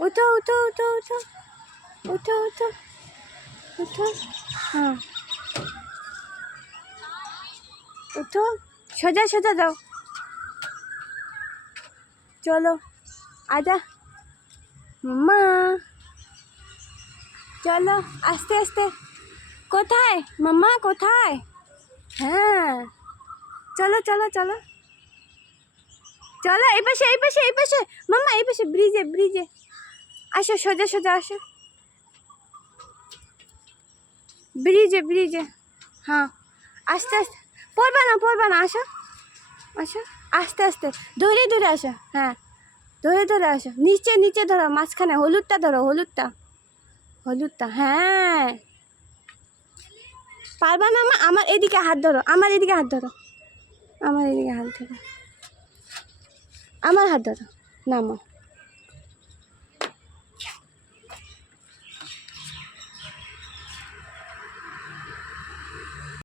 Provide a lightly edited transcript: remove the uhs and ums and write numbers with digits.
উঠো উঠো উঠো উঠো উঠো উঠো উঠো। हाँ उठो, सोजा सोजा जाओ, चलो आजा मम्मा, चलो आस्ते आस्ते। कोथाय मम्मा कोथाय? हाँ चलो चलो चलो चलो, এই পাশে মাম্মা, এই পাশে ব্রিজে ব্রিজে আসো, সোজা সোজা আসো, ব্রিজে ব্রিজে। হ্যাঁ আস্তে আস্তে, পড়বা না আসো আসো, আস্তে আস্তে, ধরে ধরে আসো। হ্যাঁ ধরে ধরে আসো, নিচে নিচে ধরো, মাঝখানে হলুদটা ধরো, হলুদটা হলুদটা। হ্যাঁ পারবা না মা? আমার এদিকে হাত ধরো, আমার এদিকে হাত ধরো, আমার এদিকে হাত ধরো, আমার হাত ধরো, নামো।